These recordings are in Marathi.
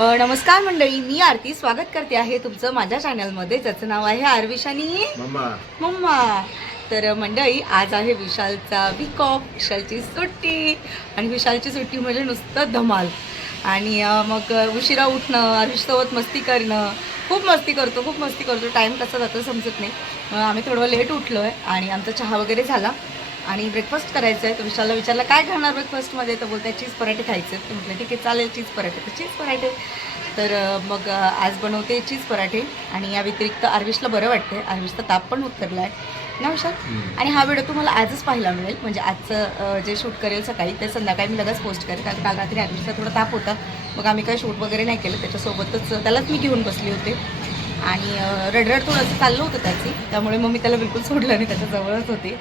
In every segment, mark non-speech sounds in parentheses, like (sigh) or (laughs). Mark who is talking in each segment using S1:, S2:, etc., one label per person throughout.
S1: नमस्कार मंडळी मी आरती. स्वागत करते आहे तुमचं माझ्या चॅनलमध्ये ज्याचं नाव आहे आरविशानी.
S2: मम्मा.
S1: मम्मा. तर मंडळी आज आहे विशालचा वीक ऑफ विशालची सुट्टी. आणि विशालची सुट्टी म्हणजे नुसतं धमाल. आणि मग उशिरा उठणं आरुषसोबत मस्ती करणं. खूप मस्ती करतो खूप मस्ती करतो. टाईम कसा जातो समजत नाही. आम्ही थोडं लेट उठलो आहे आणि आमचा चहा वगैरे झाला. आणि ब्रेकफास्ट करायचं आहे. तर विशालला विचारलं काय खाणार ब्रेकफास्टमध्ये तर बोलताय चीज पराठे खायचे. तर म्हटलं ठीक आहे चालेल चीज पराठे. तर चीज पराठे. तर मग आज बनवते चीज पराठे. आणि या व्यतिरिक्त आर्विशला बरं वाटते आर्विशचा ताप पण उतरला आहे ना विशाल? आणि हा व्हिडिओ तुम्हाला आजच पाहायला मिळेल. म्हणजे आजचं जे शूट करेल सकाळी ते संध्याकाळी मी लगेच पोस्ट करेल. कारण काल रात्री आर्विशचा थोडा ताप होता. मग आम्ही काही शूट वगैरे नाही केलं. त्याच्यासोबतच त्यालाच मी घेऊन बसले होते. आणि रडरड थोडंसं चाललं होतं त्याची. त्यामुळे मग मी त्याला बिलकुल सोडलं नाही. त्याच्या जवळच होते.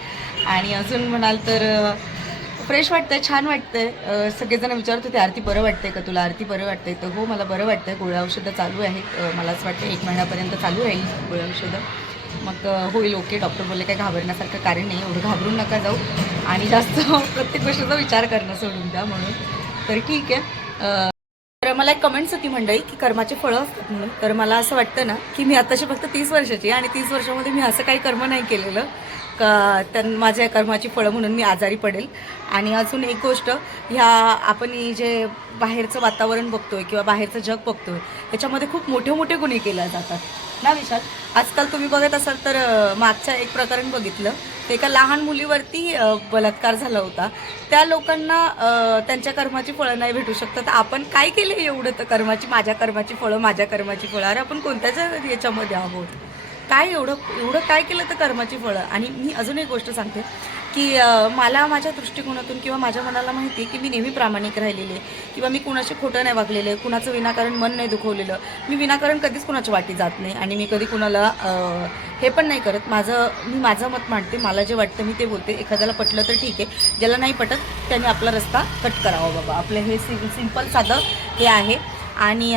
S1: आणि अजून म्हणाल तर फ्रेश वाटतं छान वाटतंय. सगळेजण विचारत होते आरती बरं वाटतंय का तुला? आरती बरं वाटतंय? तर हो मला बरं वाटतंय. गोळ्या औषधं चालू आहेत. मलाच मला असं वाटतं एक महिन्यापर्यंत चालू राहील गोळ्या औषधं. मग होईल ओके. डॉक्टर बोलले काय घाबरण्यासारखं कारण नाही. एवढं घाबरून नका जाऊ. आणि जास्त (laughs) प्रत्येक गोष्टीचा विचार करणं सोडून द्या म्हणून. तर ठीक आहे. तर मला एक कमेंट्स होती मंडळी की कर्माचे फळं असतात म्हणून. तर मला असं वाटतं ना की मी आताशी फक्त तीस वर्षाची आणि तीस वर्षामध्ये मी असं काही कर्म नाही केलेलं. का त्या माझ्या कर्माची फळं म्हणून मी आजारी पडेल. आणि अजून एक गोष्ट ह्या आपण जे बाहेरचं वातावरण बघतोय किंवा बाहेरचं जग बघतोय त्याच्यामध्ये खूप मोठे मोठे गुन्हे केले जातात. ना विशाल? आजकाल तुम्ही बघत असाल तर मागच्या एक प्रकरण बघितलं. ते एका लहान मुलीवरती बलात्कार झाला होता. त्या लोकांना त्यांच्या कर्माची फळं नाही भेटू शकतात. तर आपण काय केलं एवढं तर कर्माची माझ्या कर्माची फळं माझ्या कर्माची फळं? अरे आपण कोणत्याच याच्यामध्ये आहोत? काय एवढं एवढं काय केलं तर कर्माची फळं? आणि मी अजून एक गोष्ट सांगते की मला माझ्या दृष्टिकोनातून किंवा माझ्या मनाला माहिती आहे की मी नेहमी प्रामाणिक राहिलेले आहे. किंवा मी कुणाशी खोटं नाही वागलेले कुणाचं विनाकारण मन नाही दुखवलेलं. मी विनाकारण कधीच कुणाच्या वाटी जात नाही आणि मी कधी कुणाला हे पण नाही करत. माझं मी माझं मत मांडते मला जे वाटतं मी ते बोलते. एखाद्याला पटलं तर ठीक आहे. ज्याला नाही पटत त्याने आपला रस्ता कट करावा बाबा. आपलं हे सि सिंपल साधं हे आहे. आणि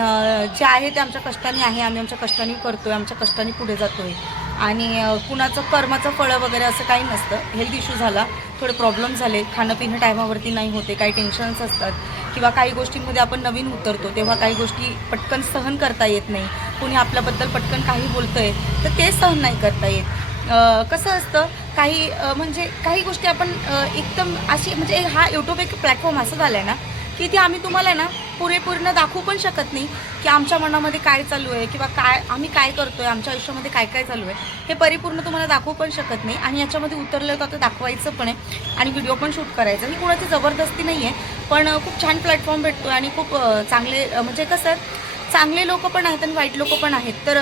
S1: जे आहे ते आमच्या कष्टाने आहे आम्ही आमच्या कष्टाने करतो आहे आमच्या कष्टाने पुढे जातो आहे आणि कुणाचं कर्माचं फळं वगैरे असं काही नसतं. हेल्थ इश्यू झाला थोडे प्रॉब्लेम झाले. खाणं पिणं टायमावरती नाही होते काही टेन्शन्स असतात. किंवा काही गोष्टींमध्ये आपण नवीन उतरतो तेव्हा काही गोष्टी पटकन सहन करता येत नाही. कोणी आपल्याबद्दल पटकन काही बोलतंय तर ते सहन नाही करता येत. कसं असतं काही म्हणजे काही गोष्टी आपण एकदम अशी म्हणजे हा यूट्यूब एक प्लॅटफॉर्म असं झालं आहे ना की ती आम्ही तुम्हाला ना पुरेपूर्ण दाखवू पण शकत नाही की आमच्या मनामध्ये काय चालू आहे किंवा काय आम्ही काय करतोय आमच्या आयुष्यामध्ये काय काय चालू आहे हे परिपूर्ण तुम्हाला दाखवू पण शकत नाही. आणि याच्यामध्ये उतरलं तर दाखवायचं पण आहे आणि व्हिडिओ पण शूट करायचं. ही कुणाची जबरदस्ती नाही आहे पण खूप छान प्लॅटफॉर्म भेटतो आणि खूप चांगले म्हणजे कसं आहे, चांगले लोक पण आहेत आणि वाईट लोक पण आहेत. तर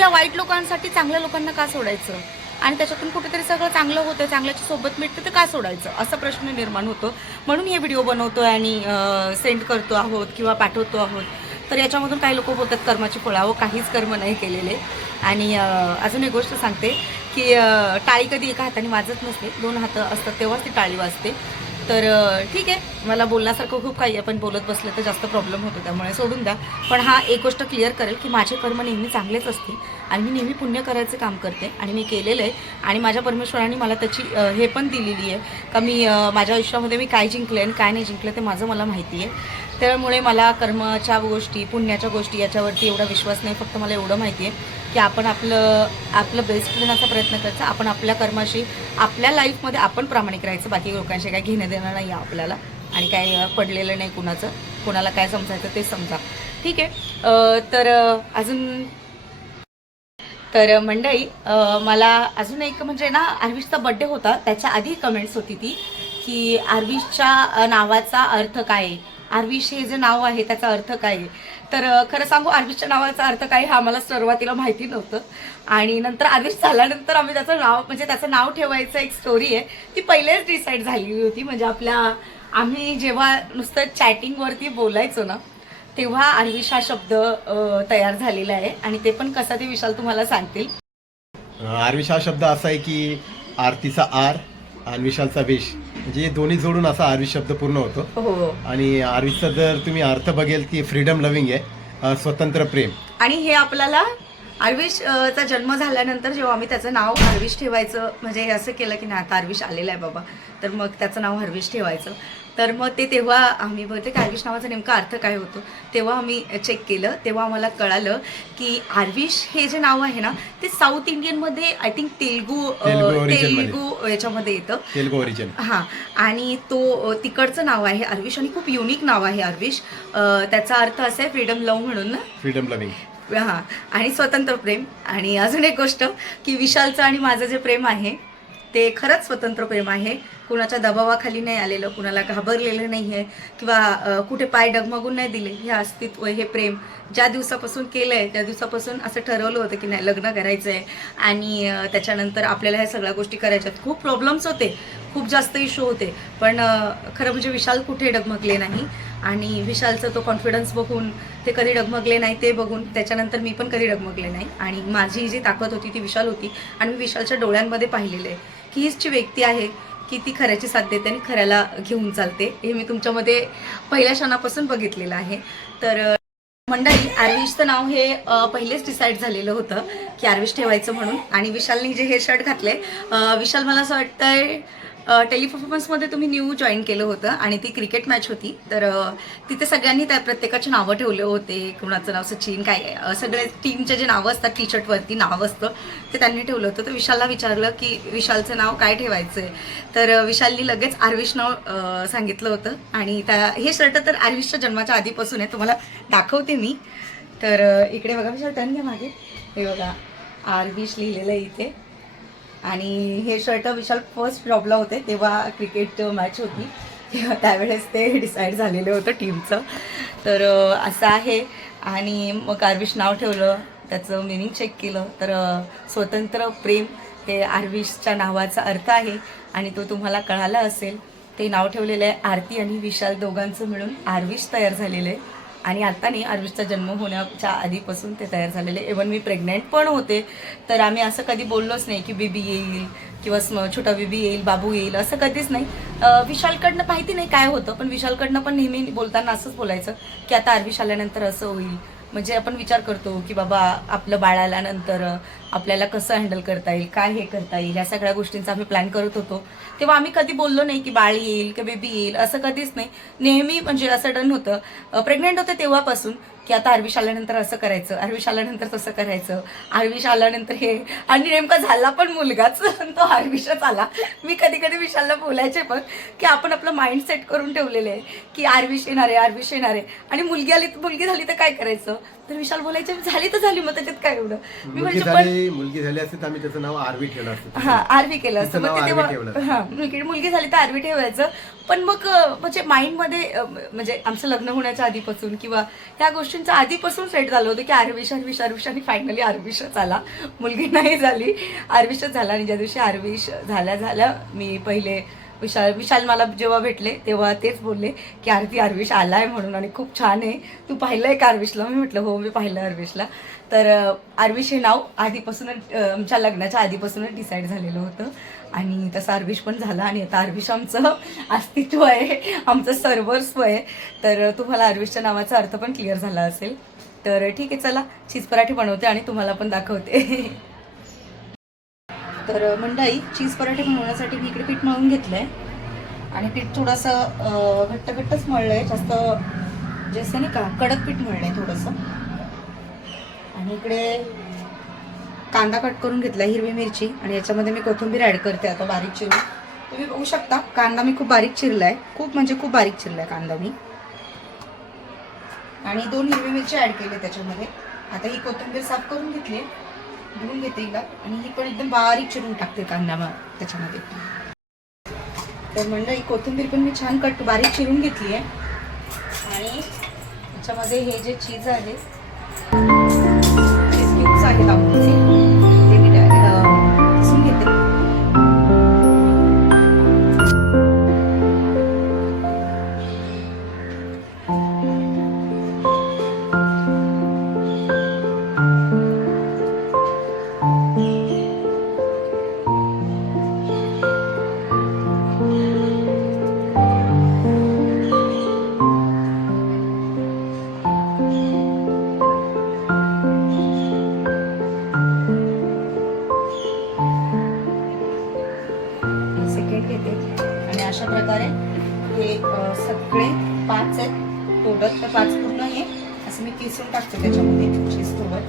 S1: या वाईट लोकांसाठी चांगल्या लोकांना का सोडायचं? आणि त्याच्यातून कुठेतरी सगळं चांगलं होतं चांगल्याची सोबत मिळते तर का सोडायचं? असा प्रश्न निर्माण होतो. म्हणून हे व्हिडिओ बनवतो आणि सेंड करतो आहोत किंवा पाठवतो आहोत. तर याच्यामधून काही लोक बोलतात कर्माची फळावं काहीच कर्म नाही केलेले. आणि अजून एक गोष्ट सांगते की टाळी कधी एका हाताने वाजत नसते. दोन हात असतात तेव्हाच ती टाळी वाजते. तर ठीक आहे. मला बोलण्यासारखं खूप काही आहे बोलत बसलं तर जास्त प्रॉब्लेम होतो त्यामुळे सोडून द्या. पण हा एक गोष्ट क्लिअर करेल की माझे कर्म नेहमी चांगलेच असतील. आणि मी नेहमी पुण्य करायचं काम करते आणि मी केलेलं आहे. आणि माझ्या परमेश्वराने मला त्याची हे पण दिलेली आहे. का मी माझ्या आयुष्यामध्ये मी काय जिंकले आणि काय नाही जिंकलं ते माझं मला माहिती आहे. त्यामुळे मला कर्माच्या गोष्टी पुण्याच्या गोष्टी याच्यावरती एवढा विश्वास नाही फक्त मला एवढं माहिती आहे की आपण आपलं आपलं बेस्ट देण्याचा प्रयत्न करायचा. आपण आपल्या कर्माशी आपल्या लाईफमध्ये आपण प्रामाणिक राहायचं. बाकी लोकांशी काय घेणं देणं नाही आहे आपल्याला. आणि काय पडलेलं नाही कुणाचं. कोणाला काय समजायचं ते समजा. ठीक आहे? तर अजून तर मंडळी मला अजून एक म्हणजे ना आर्विशचा बड्डे होता त्याच्या आधी कमेंट्स होती ती की आर्विशच्या नावाचा अर्थ काय आहे? आर्विश हे जे नाव आहे त्याचा अर्थ काय आहे? तर खरं सांगू आर्विशच्या नावाचा अर्थ काय हा मला सुरुवातीला माहिती नव्हतं. आणि नंतर आर्विश झाल्यानंतर आम्ही त्याचं नाव म्हणजे त्याचं नाव ठेवायचं एक स्टोरी आहे ती पहिलेच डिसाईड झालेली होती. म्हणजे आपल्या आम्ही जेव्हा नुसतं चॅटिंगवरती बोलायचो ना तेव्हा आर्विश हा शब्द तयार झालेला आहे. आणि ते पण कसा ते विशाल तुम्हाला सांगतील.
S2: आरविश हा शब्द असा आहे की आरतीचा आर आणि विशालचा विष म्हणजे हे दोन्ही जोडून असा आरविश शब्द पूर्ण होतो.
S1: हो
S2: आणि आरविशचा जर तुम्ही अर्थ बघेल की फ्रीडम लव्हिंग आहे स्वतंत्र प्रेम.
S1: आणि हे आपल्याला आर्विश अ, चा जन्म झाल्यानंतर जेव्हा आम्ही त्याचं नाव हरविश ठेवायचं म्हणजे हे असं केलं की नाही आता हरविश आलेलं आहे बाबा. तर मग त्याचं नाव हरविश ठेवायचं. तर मग ते तेव्हा आम्ही बहुतेक आर्विश नावाचा नेमका अर्थ काय होतो? तेव्हा आम्ही चेक केलं. तेव्हा आम्हाला कळालं की आर्विश हे जे नाव आहे ना ते साऊथ इंडियनमध्ये आय थिंक तेलगू
S2: तेलगू
S1: याच्यामध्ये येतं.
S2: तेलगू ओरिजिन
S1: हां. आणि तो तिकडचं नाव आहे आर्विश आणि खूप युनिक नाव आहे आर्विश. त्याचा अर्थ असा आहे फ्रीडम लव म्हणून ना?
S2: फ्रीडम लव्हिंग
S1: हां. आणि स्वतंत्र प्रेम. आणि अजून एक गोष्ट की विशालचं आणि माझं जे प्रेम आहे ते खरंच स्वतंत्र प्रेम आहे. कुणाच्या दबावाखाली नाही आलेलं कुणाला घाबरलेलं नाही आहे किंवा कुठे पाय डगमगून नाही दिले हे अस्तित्व हे प्रेम. ज्या दिवसापासून केलं आहे त्या दिवसापासून असं ठरवलं होतं की नाही लग्न करायचं आहे आणि त्याच्यानंतर आपल्याला ह्या सगळ्या गोष्टी करायच्यात. खूप प्रॉब्लेम्स होते खूप जास्त इश्यू होते. पण खरं म्हणजे विशाल कुठे डगमगले नाही? आणि विशालचं तो कॉन्फिडन्स बघून ते कधी डगमगले नाही ते बघून त्याच्यानंतर मी पण कधी डगमगले नाही. आणि माझी जी ताकद होती ती विशाल होती. आणि मी विशालच्या डोळ्यांमध्ये पाहिलेलं आहे. की हीच जी व्यक्ती आहे की ती खऱ्याची साथ देते आणि खऱ्याला घेऊन चालते. हे मी तुमच्यामध्ये पहिल्या क्षणापासून बघितलेलं आहे. तर मंडळी आर्विशचं नाव हे पहिलेच डिसाईड झालेलं होतं की आर्विश ठेवायचं म्हणून. आणि विशालने जे हे शर्ट घातले विशाल मला असं वाटतंय टेलिपरफॉर्मन्समध्ये तुम्ही न्यू जॉईन केलं होतं आणि ती क्रिकेट मॅच होती. तर तिथे सगळ्यांनी त्या प्रत्येकाची नावं ठेवले होते. कुणाचं नाव सचिन काय सगळे टीमचे जे नावं असतात टी शर्टवरती नाव असतं ते त्यांनी ठेवलं होतं. तर विशालला विचारलं की विशालचं नाव काय ठेवायचं आहे तर विशालनी लगेच आर्विश नाव सांगितलं होतं. आणि त्या हे शर्ट तर आर्विशच्या जन्माच्या आधीपासून आहे. तुम्हाला दाखवते मी. तर इकडे बघा विशाल त्यांनी घ्या मागे. हे बघा आर्विश लिहिलेलं आहे इथे. आणि हे शर्ट विशाल फर्स्ट जॉबला होते तेव्हा क्रिकेट मॅच होती. तेव्हा त्यावेळेस ते डिसाईड झालेलं होतं टीमचं तर असं आहे. आणि मग आर्विश नाव ठेवलं त्याचं मिनिंग चेक केलं. तर स्वतंत्र प्रेम हे आर्विशच्या नावाचा अर्थ आहे. आणि तो तुम्हाला कळाला असेल. ते नाव ठेवलेलं आहे आरती आणि विशाल दोघांचं मिळून आर्विश तयार झालेलं आहे. आणि आता नाही आर्विशचा जन्म होण्याच्या आधीपासून ते तयार झालेले. इवन मी प्रेग्नेंट पण होते. तर आम्ही असं कधी बोललोच नाही की बेबी येईल किंवा स्म छोटा बेबी येईल बाबू येईल असं कधीच नाही. विशालकडनं माहिती नाही काय होतं पण विशालकडनं पण नेहमी बोलताना असंच बोलायचं की आता आर्विश आल्यानंतर असं होईल. म्हणजे आपण विचार करतो की बाबा आपलं बाळाला नंतर आपल्याला कसं हँडल करता येईल काय हे करता येईल या सगळ्या गोष्टींचा आम्ही प्लॅन करत होतो. तेव्हा आम्ही कधी बोललो नाही की बाळ येईल की बेबी येईल असं कधीच नाही. नेहमी म्हणजे असं डन होतं. प्रेग्नेंट होते तेव्हापासून. की आता आरविश आल्यानंतर असं करायचं आरविश आल्यानंतर तसं करायचं. आरविश आल्यानंतर हे आणि नेमका झाला पण मुलगाच (laughs) तो आरविशच आला. मी कधी कधी विशालला बोलायचे पण की आपण आपलं माइंड सेट करून ठेवलेलं आहे की आरविश येणार आहे आरविश येणार आहे. आणि मुलगी आली मुलगी झाली तर काय करायचं? तर विशाल बोलायचे झाली तर झाली मग त्याच्यात काय एवढं? मी
S2: मुलगी
S1: म्हणजे पण
S2: झाली मुलगी झाली असते तर आम्ही त्याचं नाव आरवी ठेवलं असतं.
S1: हा आरवी केलं असतं.
S2: तिचं नाव
S1: मग ते
S2: आरवी
S1: तेव्हा. हा मुलगी मुलगी झाली तर आरवी ठेवायचं. पण मग अं, म्हणजे माइंडमध्ये अं, म्हणजे आमचं लग्न होण्याच्या आधीपासून किंवा ह्या गोष्टींच्या आधीपासून सेट झालं होतं की आरविश आरविश आरविश आणि फायनली आरविशच आला. मुलगी नाही झाली आरविशच झाला आणि ज्या दिवशी आरविश झाल्या झाल्या मी पहिले विशाल विशाल मला जेव्हा भेटले तेव्हा तेच बोलले की आरती आरविश आलाय म्हणून आणि खूप छान आहे. तू पाहिलं आहे का आरविशला? मी म्हटलं हो मी पाहिलं आरविशला. तर आरविश हे नाव आधीपासूनच आमच्या लग्नाच्या आधीपासूनच डिसाईड झालेलं होतं. आणि तसं आरविश पण झाला आणि आता आरविश आमचं अस्तित्व आहे. आमचं सर्वस्व आहे. तर तुम्हाला आरविशच्या नावाचा अर्थ पण क्लिअर झाला असेल. तर ठीक आहे चला चीज पराठे बनवते आणि तुम्हाला पण दाखवते. (laughs) तर मंडळी चीज पराठे बनवण्यासाठी मी इकडे पीठ मळून घेतलं आहे आणि पीठ थोडंसं घट्ट घट्टच मळलं आहे जास्त जे असं नाही का कडक पीठ मळलं आहे थोडंसं. आणि इकडे कांदा कट करून घेतला हिरवी मिरची. आणि याच्यामध्ये मी कोथिंबीर ॲड करते आता बारीक चिरून. तुम्ही बघू शकता कांदा मी खूप बारीक चिरला आहे खूप म्हणजे खूप बारीक चिरला आहे कांदा मी. आणि दोन हिरवी मिरची ॲड केली त्याच्यामध्ये. आता ही कोथिंबीर साफ करून घेतली. आहे धुवून घेते हिला. आणि ही पण एकदम बारीक चिरून टाकते कांदा मग त्याच्यामध्ये. तर म्हणलं ही कोथिंबीर पण मी छान कट बारीक चिरून घेतली आहे आणि त्याच्यामध्ये हे जे चीज आहे बिस्किट्स आहेत आपण पाच आहेत. तोटत तर पाच पूर्ण हे असं मी किसून टाकते त्याच्यामध्ये शिजतोवर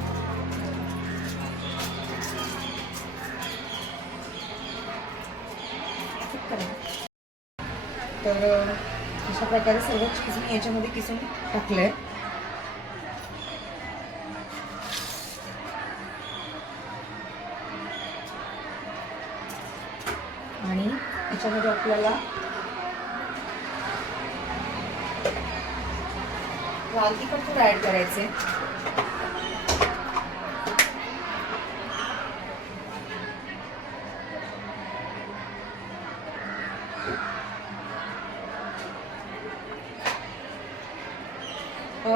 S1: तर अशा प्रकारे सर्व चीज मी याच्यामध्ये किसून आहे आणि याच्यामध्ये आपल्याला लाल तिखट थोडं ॲड करायचे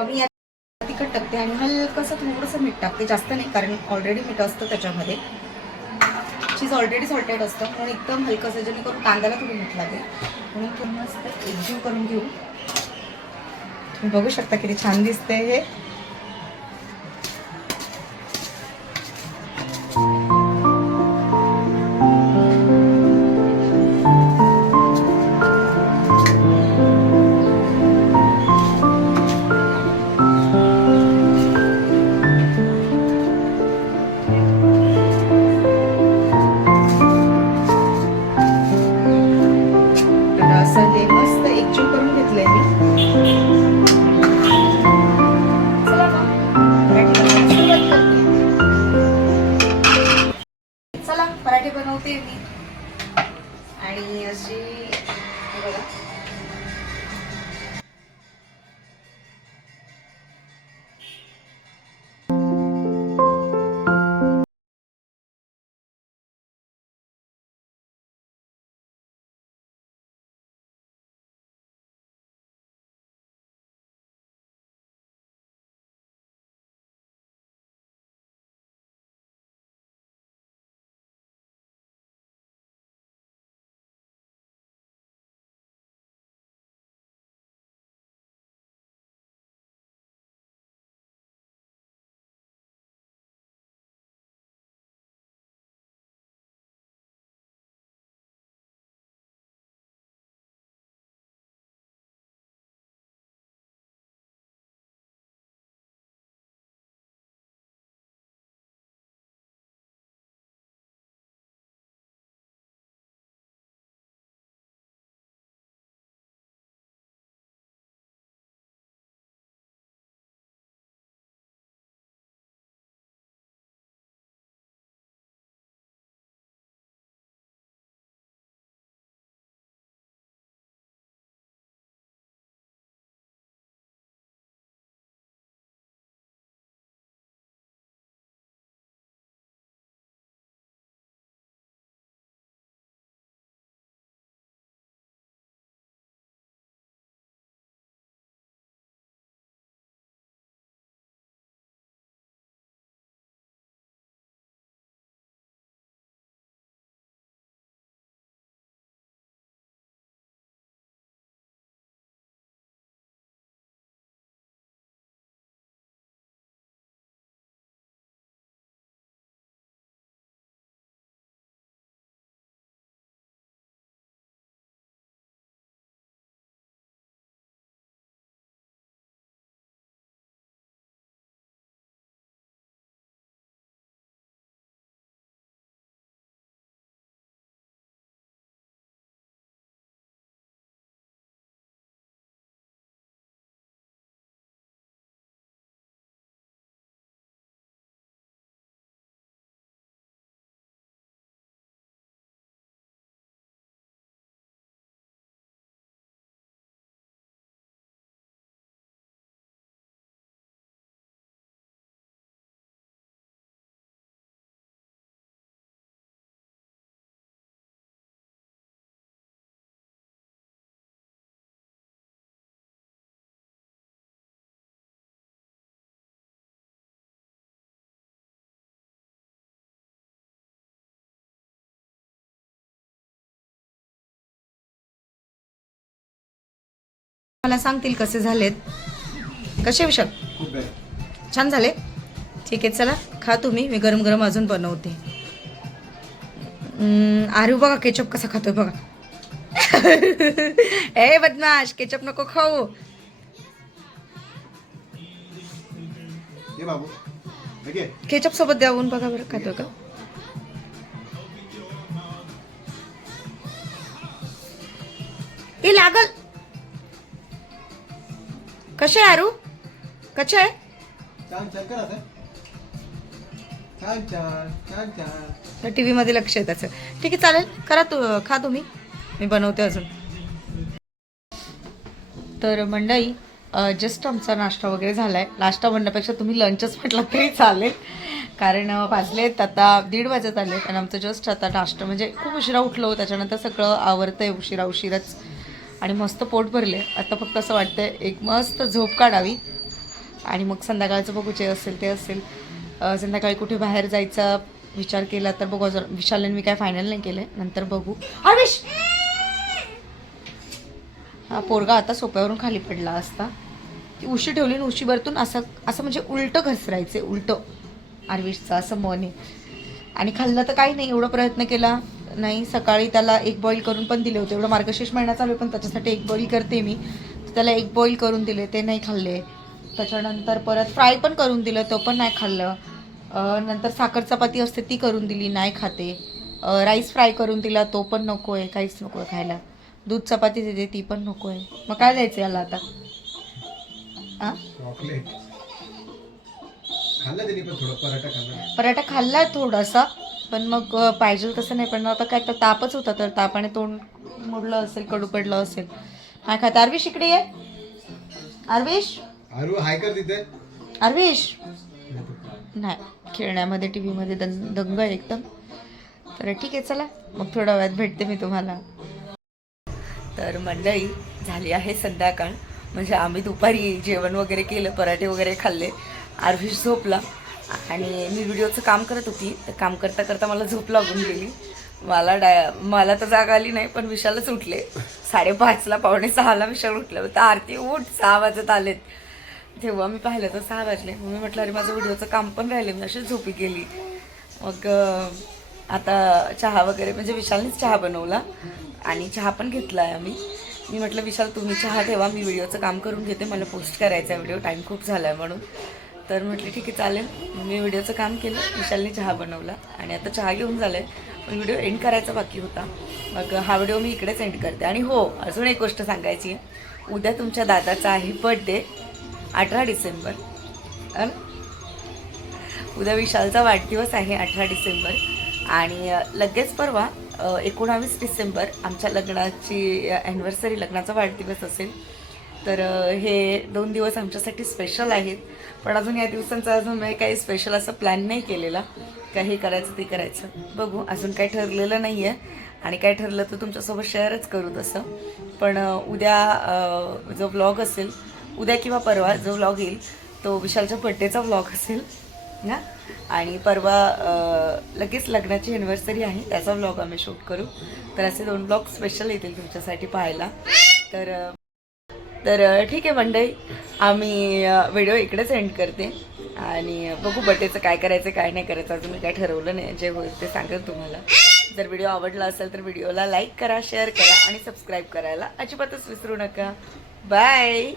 S1: मी यात तिखट टाकते आणि हलकंसं थोडंसं मीठ टाकते. जास्त नाही कारण ऑलरेडी मीठ असतं त्याच्यामध्ये. चीज ऑलरेडी सॉल्टेड असतं. म्हणून एकदम हलकंसं जेणेकरून कांद्याला थोडी मीठ लागेल. म्हणून थोडं मस्त एकजीव करून घेऊ. बघू शकता किती छान दिसते हे. मला सांगतील कसे झालेत. कसे विषय छान झाले? ठीक आहे चला खा तुम्ही. मी गरम गरम अजून बनवते. आरू बघा केचप कसा खातोय बघा. (laughs) ए बदमाश केचप नको खाऊ. केचप सोबत द्यावून बघा बरं खातो का? ए लागल. कसे आहे आरू? कसे आहे?
S2: छान छान करा आता छान छान छान छान.
S1: तर टी व्हीमध्ये लक्ष आहे त्याचं. ठीक आहे चालेल. करा तू खा तुम्ही. मी बनवते अजून. तर मंडई जस्ट आमचा नाश्ता वगैरे झाला आहे नाश्ता म्हणण्यापेक्षा तुम्ही लंचच म्हटलं तरी चालेल. कारण वाजलेत आता दीड वाजत आले आणि आमचं जस्ट आता नाश्ता म्हणजे खूप उशिरा उठलो. त्याच्यानंतर सगळं आवरतंय उशिरा उशिराच. आणि मस्त पोट भरले आता फक्त असं वाटतंय एक मस्त झोप काढावी. आणि मग संध्याकाळचं बघू जे असेल ते असेल. संध्याकाळी कुठे बाहेर जायचा विचार केला तर बघू जर विशालने मी काय फायनल नाही केलं नंतर बघू. आविश हा पोरगा आता सोप्यावरून खाली पडला असता. ती उशी ठेवली आणि उशी भरतून असं असं म्हणजे उलटं घसरायचे उलटं. आरविशचं असं मन आहे. आणि खाल्लं तर काही नाही एवढा प्रयत्न केला. नाही सकाळी त्याला एक बॉईल करून पण दिले होते. एवढं मार्गशीर्ष महिना चालू पण त्याच्यासाठी एक बॉईल करते मी. त्याला एक बॉईल करून दिले ते नाही खाल्ले. त्याच्यानंतर परत फ्राय पण करून दिलं तो पण नाही खाल्लं. नंतर साखर चपाती असते ती करून दिली नाही खाते. राईस फ्राय करून दिला तो पण नको आहे काहीच नको आहे खायला. दूध चपाती देते ती पण नको आहे मग काय द्यायचं याला आता?
S2: पराठा खाल्ला
S1: थोडासा. पण मग पाहिजे तसं नाही पण आता काय तर तापच होता तर तापाने तोंड मोडलं असेल कडू पडलं असेल. काय खात आरविश इकडे ये. आरविश?
S2: अरू हाय कर तिथे.
S1: आरविश? नाही खेळण्यामध्ये टी व्हीमध्ये दं दंग आहे एकदम. तर ठीक आहे चला. मग थोड्या वेळात भेटते मी तुम्हाला. तर मंडळी झाली आहे संध्याकाळ. म्हणजे आम्ही दुपारी जेवण वगैरे केलं पराठे वगैरे खाल्ले. आरविश झोपला. आणि मी व्हिडिओचं काम करत होती. तर काम करता करता मला झोप लागून गेली. मला डाय मला तर जाग आली नाही पण विशालच उठले. साडेपाचला पावणे सहाला विशाल उठलं. तर आरती उठ सहा वाजत आलेत. तेव्हा मी पाहिलं तर सहा वाजले. मग मी म्हटलं अरे माझं व्हिडिओचं काम पण राहिले मी अशीच झोपी गेली. मग आता चहा वगैरे म्हणजे विशालनेच चहा बनवला. आणि चहा पण घेतला आहे आम्ही. मी म्हटलं विशाल तुम्ही चहा ठेवा. मी व्हिडिओचं काम करून घेते. मला पोस्ट करायचा आहे. व्हिडिओ टाईम खूप झाला आहे म्हणून. तर म्हटलं ठीक आहे चालेल. मी व्हिडिओचं काम केलं विशालने चहा बनवला आणि आता चहा घेऊन झालं आहे पण व्हिडिओ एंड करायचा बाकी होता. मग हा व्हिडिओ मी इकडेच एंड करते. आणि हो अजून एक गोष्ट सांगायची आहे. उद्या तुमच्या दादाचा आहे बर्थडे अठरा डिसेंबर. उद्या विशालचा वाढदिवस आहे अठरा डिसेंबर. आणि लगेच परवा एकोणावीस डिसेंबर आमच्या लग्नाची ॲनिव्हर्सरी लग्नाचा वाढदिवस असेल. तर हे दोन दिवस आमच्यासाठी स्पेशल आहेत. पण अजून या दिवसांचा अजून मी काही स्पेशल असं प्लॅन नाही केलेला. काही करायचं ते करायचं. बघू अजून काही ठरलेलं नाही आहे आणि काय ठरलं तर तुमच्यासोबत शेअरच करू तसं. पण उद्या जो व्लॉग असेल उद्या किंवा परवा जो व्लॉग येईल तो विशालच्या बड्डेचा व्लॉग असेल ना? आणि परवा लगेच लग्नाची अॅनिव्हर्सरी आहे त्याचा व्लॉग आम्ही शूट करू. तर असे दोन ब्लॉग स्पेशल येतील तुमच्यासाठी पाहायला. तर तर ठीक आहे मंडळी आम्ही व्हिडिओ इकडेच एंड करते. आणि बघू बड्डेचं काय करायचं काय नाही करायचं अजून मी काय ठरवलं नाही जे होईल ते सांगेल तुम्हाला. जर व्हिडिओ आवडला असेल तर व्हिडिओला लाईक करा शेअर करा आणि सबस्क्राईब करायला अजिबातच विसरू नका. बाय